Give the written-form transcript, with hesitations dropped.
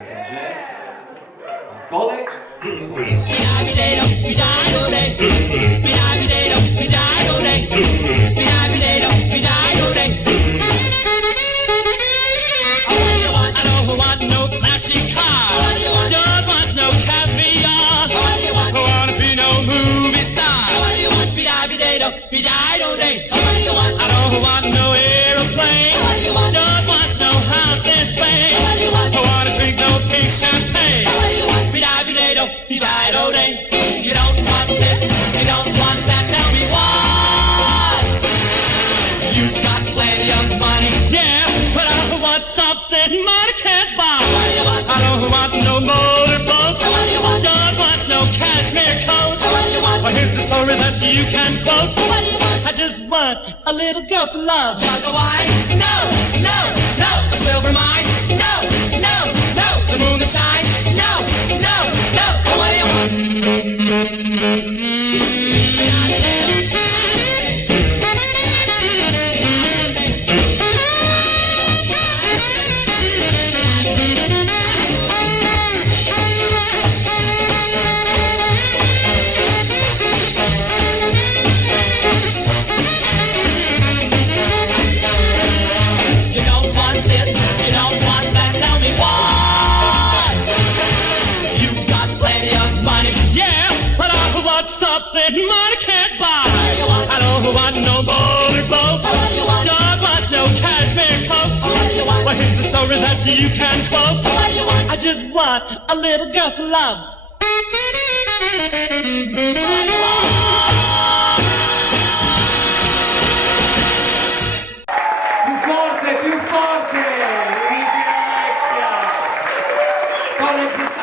Gents, college. I don't want no flashy car. Don't want no caviar. I wanna be no movie star. I don't want no aeroplane. Don't want no house in Spain. I wanna drink no pink champagne. You don't want this, you don't want that. Tell me why. You got plenty of money, yeah, but I want something money can't buy. I don't want no motorboat. Don't want no cashmere coat. Well, here's the story that you can quote. I just want a little girl to love. Jug of wine? No, no, no. A silver mine? No, no, no. The moon that shines? No, no, no. What do you want? You don't want this, you don't want that. Tell me why. You've got plenty of money, yeah, but I want something money can't buy. I don't want no motorboat. Don't want no cashmere coat. Well, here's the story that you can quote. I just want a little girl to love. Più forte, Dimitri e Alexsia. College